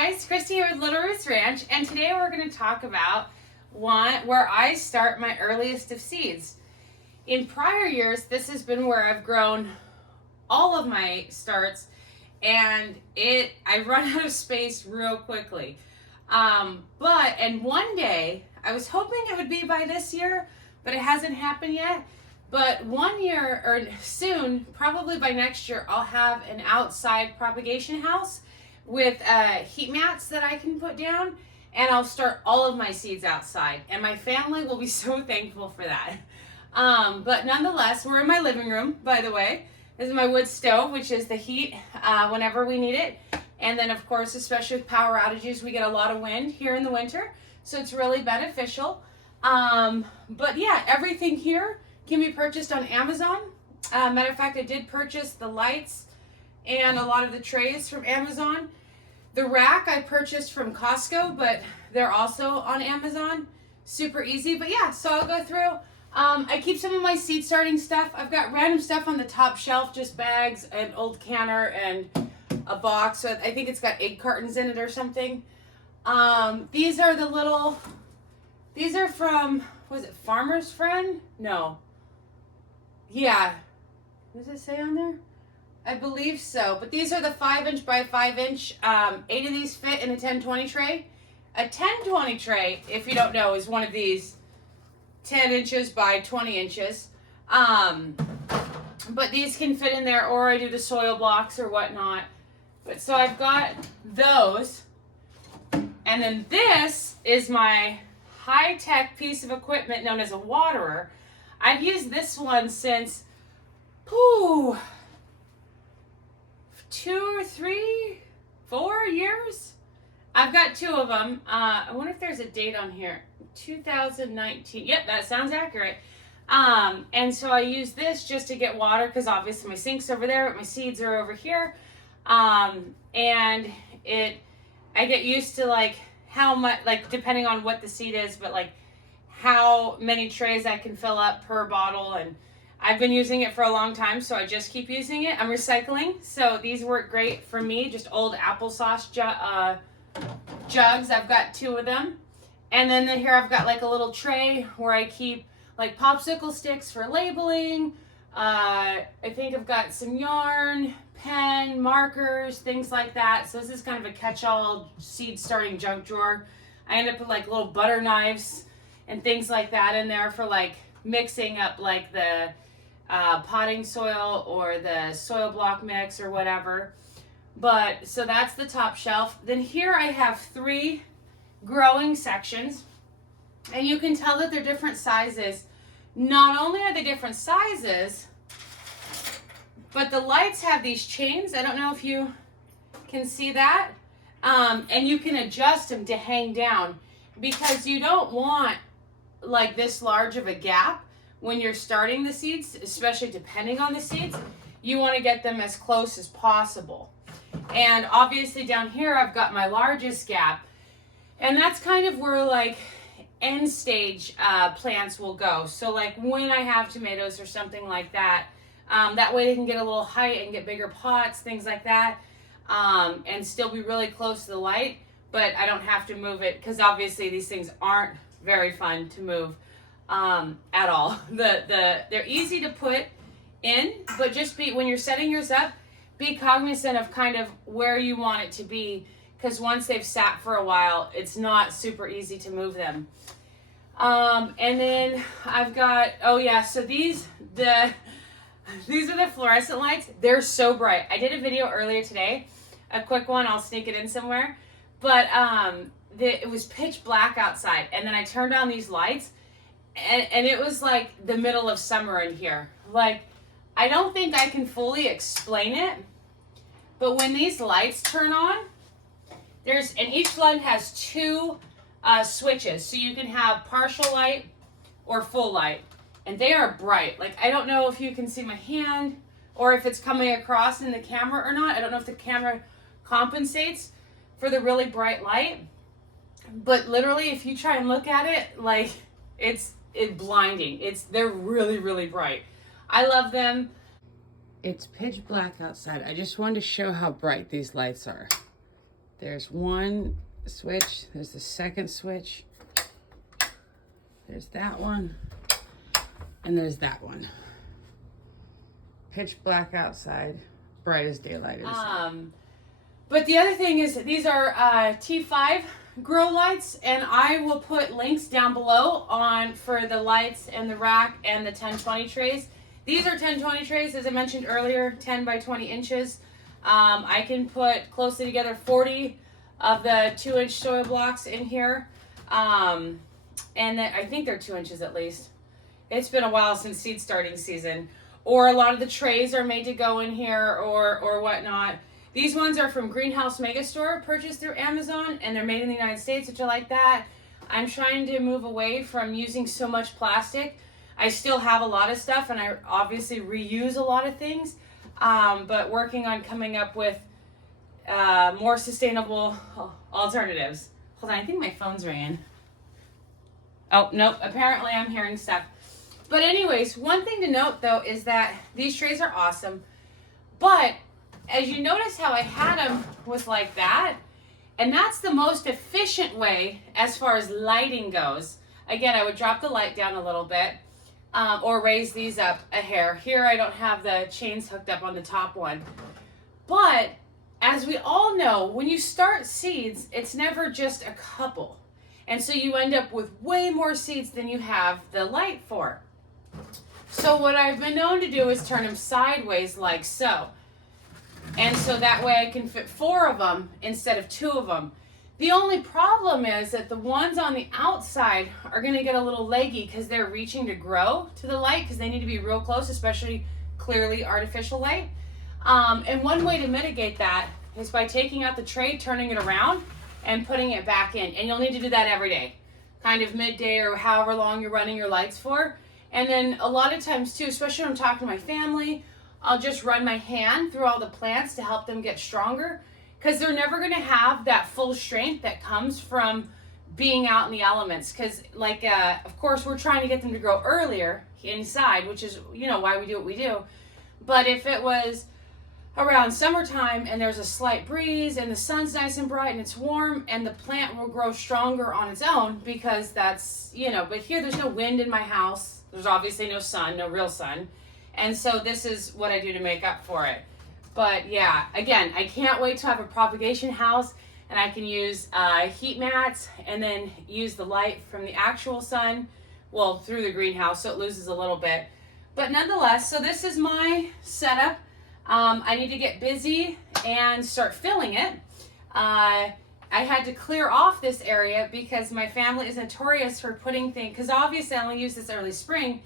guys, Christy here with Little Roots Ranch, and today we're going to talk about where I start my earliest of seeds. In prior years, this has been where I've grown all of my starts, and I run out of space real quickly. And one day, I was hoping it would be by this year, but it hasn't happened yet. But one year, or soon, probably by next year, I'll have an outside propagation house with heat mats that I can put down, and I'll start all of my seeds outside, and my family will be so thankful for that. But nonetheless, we're in my living room, by the way. This is my wood stove, which is the heat whenever we need it. And then, of course, especially with power outages, we get a lot of wind here in the winter, so it's really beneficial. But yeah, everything here can be purchased on Amazon. Matter of fact, I did purchase the lights and a lot of the trays from Amazon. The rack I purchased from Costco, but they're also on Amazon. Super easy. But yeah, so I'll go through. I keep some of my seed starting stuff. I've got random stuff on the top shelf, just bags, an old canner, and a box. So I think it's got egg cartons in it or something. These are from, was it Farmer's Friend? No. Yeah. What does it say on there? I believe so. But these are the 5-inch by 5-inch. 8 of these fit in a 10-20 tray. A 10-20 tray, if you don't know, is one of these 10 inches by 20 inches. But these can fit in there, or I do the soil blocks or whatnot. But so I've got those. And then this is my high-tech piece of equipment known as a waterer. I've used this one since, 2 or 3, 4 years. I've got 2 of them. I wonder if there's a date on here. 2019. Yep, that sounds accurate. And so I use this just to get water, because obviously my sink's over there, but my seeds are over here. And I get used to like how much, like depending on what the seed is, but like how many trays I can fill up per bottle. And I've been using it for a long time, so I just keep using it. I'm recycling, so these work great for me. Just old applesauce jugs. I've got 2 of them. And then here I've got like a little tray where I keep like popsicle sticks for labeling. I think I've got some yarn, pen, markers, things like that. So this is kind of a catch-all seed starting junk drawer. I end up with like little butter knives and things like that in there for like mixing up like the potting soil or the soil block mix or whatever. But so that's the top shelf. Then here I have 3 growing sections, and you can tell that they're different sizes. Not only are they different sizes, but the lights have these chains. I don't know if you can see that. And you can adjust them to hang down, because you don't want like this large of a gap when you're starting the seeds, especially depending on the seeds. You want to get them as close as possible. And obviously down here I've got my largest gap, and that's kind of where like end stage plants will go. So like when I have tomatoes or something like that, that way they can get a little height and get bigger pots, things like that, and still be really close to the light, but I don't have to move it, because obviously these things aren't very fun to move at all. They're easy to put in, but just when you're setting yours up, be cognizant of kind of where you want it to be, because once they've sat for a while, it's not super easy to move them. And then I've got, so these are the fluorescent lights. They're so bright. I did a video earlier today, a quick one. I'll sneak it in somewhere. But it was pitch black outside, and then I turned on these lights, and it was like the middle of summer in here. Like, I don't think I can fully explain it, but when these lights turn on, and each one has 2 switches, so you can have partial light or full light, and they are bright. Like, I don't know if you can see my hand or if it's coming across in the camera or not. I don't know if the camera compensates for the really bright light, but literally if you try and look at it, like it's blinding. They're really, really bright. I love them. It's pitch black outside. I just wanted to show how bright these lights are. There's one switch. There's the second switch. There's that one. And there's that one. Pitch black outside. Bright as daylight inside. But the other thing is that these are T5 grow lights, and I will put links down below for the lights and the rack and the 10-20 trays. These are 10-20 trays, as I mentioned earlier, 10 by 20 inches. I can put closely together 40 of the 2-inch soil blocks in here. And then I think they're 2 inches at least. It's been a while since seed starting season. Or a lot of the trays are made to go in here or whatnot. These ones are from Greenhouse Megastore, purchased through Amazon, and they're made in the United States, which I like that. I'm trying to move away from using so much plastic. I still have a lot of stuff, and I obviously reuse a lot of things, but working on coming up with more sustainable alternatives. Hold on, I think my phone's ringing. Oh, nope, apparently I'm hearing stuff. But anyways, one thing to note, though, is that these trays are awesome, but as you notice how I had them was like that, and that's the most efficient way as far as lighting goes. Again, I would drop the light down a little bit or raise these up a hair. Here I don't have the chains hooked up on the top one. But as we all know, when you start seeds, it's never just a couple. And so you end up with way more seeds than you have the light for. So what I've been known to do is turn them sideways like so. And so that way I can fit 4 of them instead of 2 of them. The only problem is that the ones on the outside are going to get a little leggy because they're reaching to grow to the light because they need to be real close, especially clearly artificial light. And one way to mitigate that is by taking out the tray, turning it around, and putting it back in. And you'll need to do that every day, kind of midday or however long you're running your lights for. And then a lot of times too, especially when I'm talking to my family, I'll just run my hand through all the plants to help them get stronger because they're never going to have that full strength that comes from being out in the elements. Because of course, we're trying to get them to grow earlier inside, which is, why we do what we do. But if it was around summertime and there's a slight breeze and the sun's nice and bright and it's warm, and the plant will grow stronger on its own because that's, but here there's no wind in my house. There's obviously no sun, no real sun. And so this is what I do to make up for it. But yeah, again, I can't wait to have a propagation house and I can use heat mats and then use the light from the actual sun, well, through the greenhouse, so it loses a little bit. But nonetheless, so this is my setup. I need to get busy and start filling it. I had to clear off this area because my family is notorious for putting things, because obviously I only use this early spring.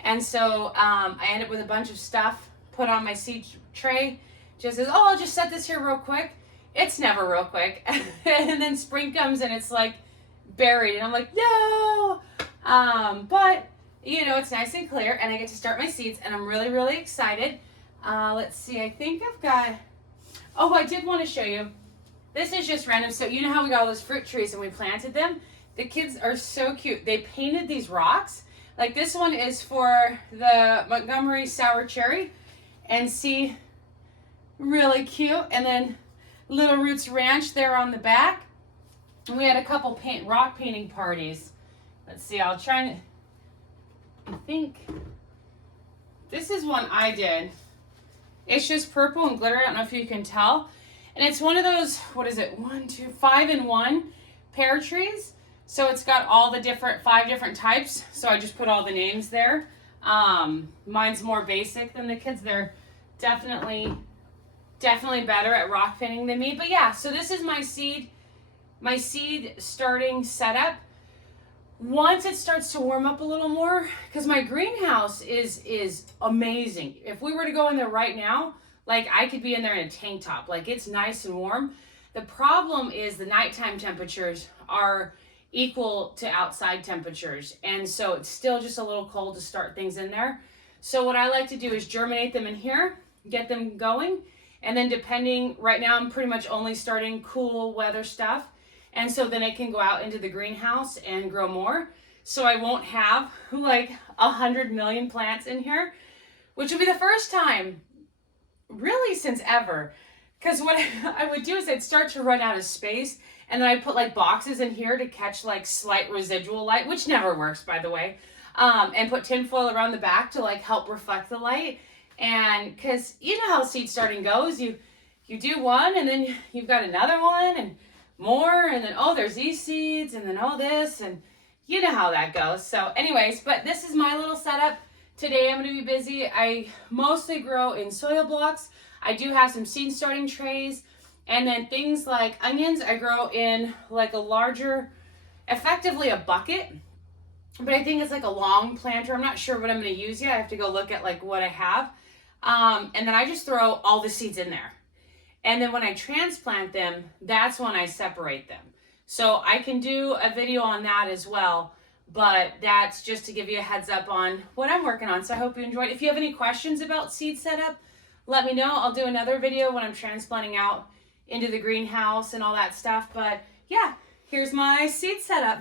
And so I end up with a bunch of stuff put on my seed tray. Just as, I'll just set this here real quick. It's never real quick. And then spring comes and it's like buried. And I'm like, no. But, it's nice and clear. And I get to start my seeds. And I'm really, really excited. Let's see. I think I've got, I did want to show you. This is just random. So you know how we got all those fruit trees and we planted them? The kids are so cute. They painted these rocks. Like this one is for the Montgomery Sour Cherry, and see, really cute. And then Little Roots Ranch there on the back. And we had a couple rock painting parties. Let's see, I'll try and, I think, this is one I did. It's just purple and glitter, I don't know if you can tell. And it's one of those, 5-in-1 pear trees. So it's got all the 5 different types. So I just put all the names there. Mine's more basic than the kids. They're definitely better at rock painting than me. But yeah, so this is my seed starting setup. Once it starts to warm up a little more, because my greenhouse is amazing. If we were to go in there right now, I could be in there in a tank top. It's nice and warm. The problem is the nighttime temperatures are equal to outside temperatures, and so it's still just a little cold to start things in there. So what I like to do is germinate them in here, get them going, and then right now I'm pretty much only starting cool weather stuff, and so then it can go out into the greenhouse and grow more. So I won't have 100 million plants in here, which will be the first time really since ever Because what I would do is I'd start to run out of space, and then I'd put like boxes in here to catch like slight residual light, which never works, by the way, and put tinfoil around the back to like help reflect the light. And because you know how seed starting goes, you do one, and then you've got another one, and more, and then oh, there's these seeds, and then oh, this, and you know how that goes. So anyways, but this is my little setup. Today I'm going to be busy. I mostly grow in soil blocks. I do have some seed starting trays, and then things like onions I grow in like a larger, effectively a bucket, but I think it's like a long planter. I'm not sure what I'm going to use yet. I have to go look at like what I have. And then I just throw all the seeds in there. And then when I transplant them, that's when I separate them. So I can do a video on that as well, but that's just to give you a heads up on what I'm working on. So I hope you enjoyed. If you have any questions about seed setup, let me know. I'll do another video when I'm transplanting out into the greenhouse and all that stuff. But yeah, here's my seed setup.